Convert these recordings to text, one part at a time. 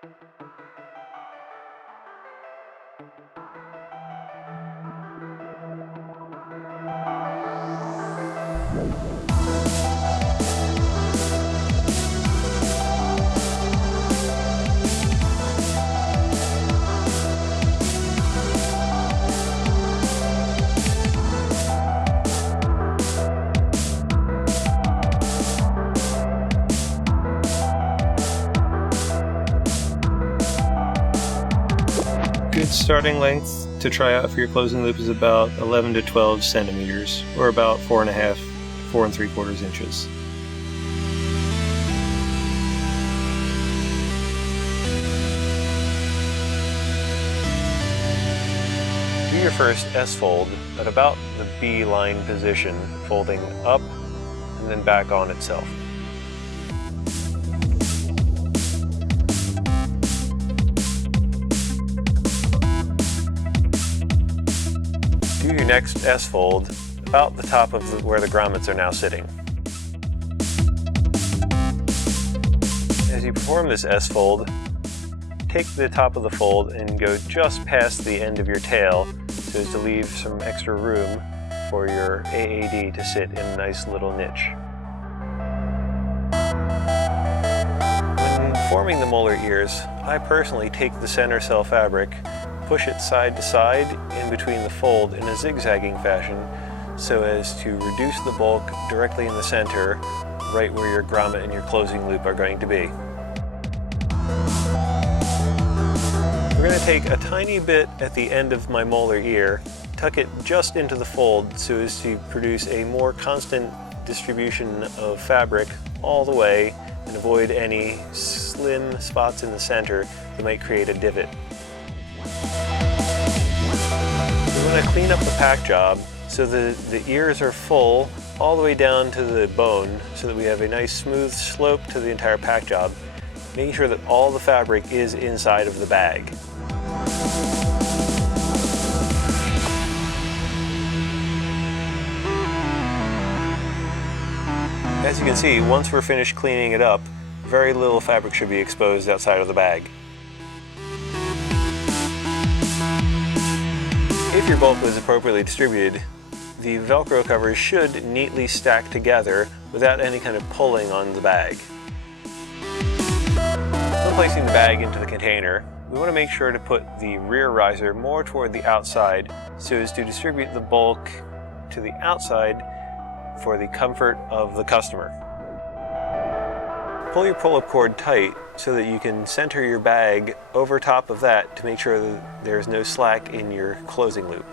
Good starting length to try out for your closing loop is about 11 to 12 centimeters, or about 4.5, 4 3/4 inches. Do your first S-fold at about the B-line position, folding up and then back on itself. Do your next S-fold about the top of where the grommets are now sitting. As you perform this S-fold, take the top of the fold and go just past the end of your tail so as to leave some extra room for your AAD to sit in a nice little niche. When forming the molar ears, I personally take the center cell fabric, push it side to side in between the fold in a zigzagging fashion so as to reduce the bulk directly in the center, right where your grommet and your closing loop are going to be. We're going to take a tiny bit at the end of my molar ear, tuck it just into the fold so as to produce a more constant distribution of fabric all the way and avoid any slim spots in the center that might create a divot. We want to clean up the pack job so the ears are full all the way down to the bone so that we have a nice smooth slope to the entire pack job, making sure that all the fabric is inside of the bag. As you can see, once we're finished cleaning it up, very little fabric should be exposed outside of the bag. If your bulk was appropriately distributed, the Velcro covers should neatly stack together without any kind of pulling on the bag. When placing the bag into the container, we want to make sure to put the rear riser more toward the outside so as to distribute the bulk to the outside for the comfort of the customer. Pull your pull-up cord tight so that you can center your bag over top of that to make sure that there's no slack in your closing loop.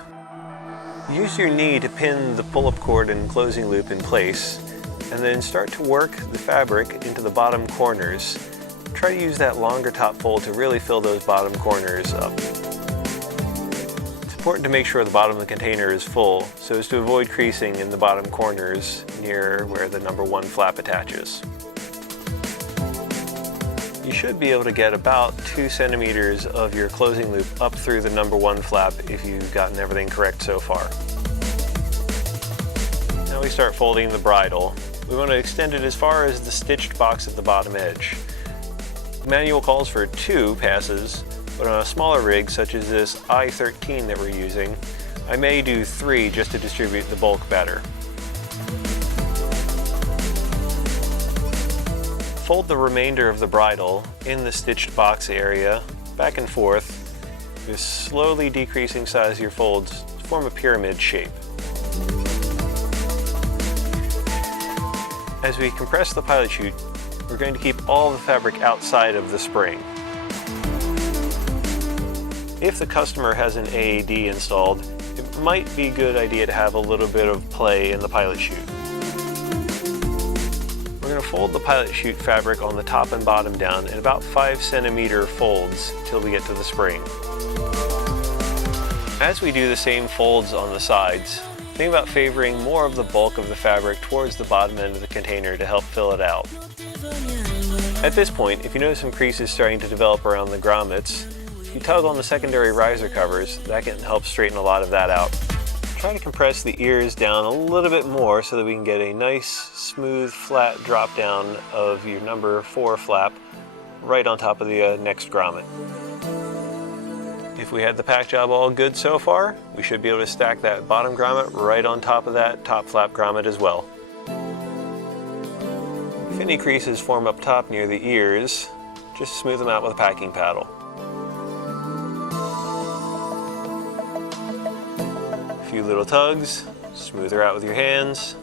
Use your knee to pin the pull-up cord and closing loop in place, and then start to work the fabric into the bottom corners. Try to use that longer top fold to really fill those bottom corners up. It's important to make sure the bottom of the container is full so as to avoid creasing in the bottom corners near where the number 1 flap attaches. You should be able to get about 2 centimeters of your closing loop up through the number 1 flap if you've gotten everything correct so far. Now we start folding the bridle. We want to extend it as far as the stitched box at the bottom edge. The manual calls for 2 passes, but on a smaller rig such as this I-13 that we're using, I may do 3 just to distribute the bulk better. Fold the remainder of the bridle in the stitched box area, back and forth, just slowly decreasing size of your folds to form a pyramid shape. As we compress the pilot chute, we're going to keep all the fabric outside of the spring. If the customer has an AAD installed, it might be a good idea to have a little bit of play in the pilot chute. We're going to fold the pilot chute fabric on the top and bottom down in about 5 centimeter folds till we get to the spring. As we do the same folds on the sides, think about favoring more of the bulk of the fabric towards the bottom end of the container to help fill it out. At this point, if you notice some creases starting to develop around the grommets, if you tug on the secondary riser covers, that can help straighten a lot of that out. Try to compress the ears down a little bit more so that we can get a nice, smooth, flat drop down of your number 4 flap right on top of the next grommet. If we had the pack job all good so far, we should be able to stack that bottom grommet right on top of that top flap grommet as well. If any creases form up top near the ears, just smooth them out with a packing paddle. A few little tugs, smooth her out with your hands.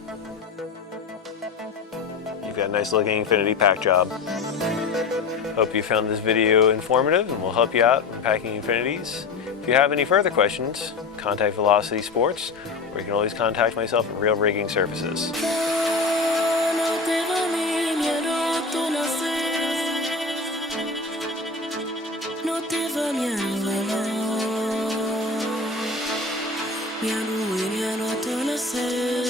You've got a nice looking Infinity pack job. Hope you found this video informative and will help you out in packing Infinities. If you have any further questions, contact Velocity Sports, or you can always contact myself at Real Rigging Services. Mi anu, mi anu,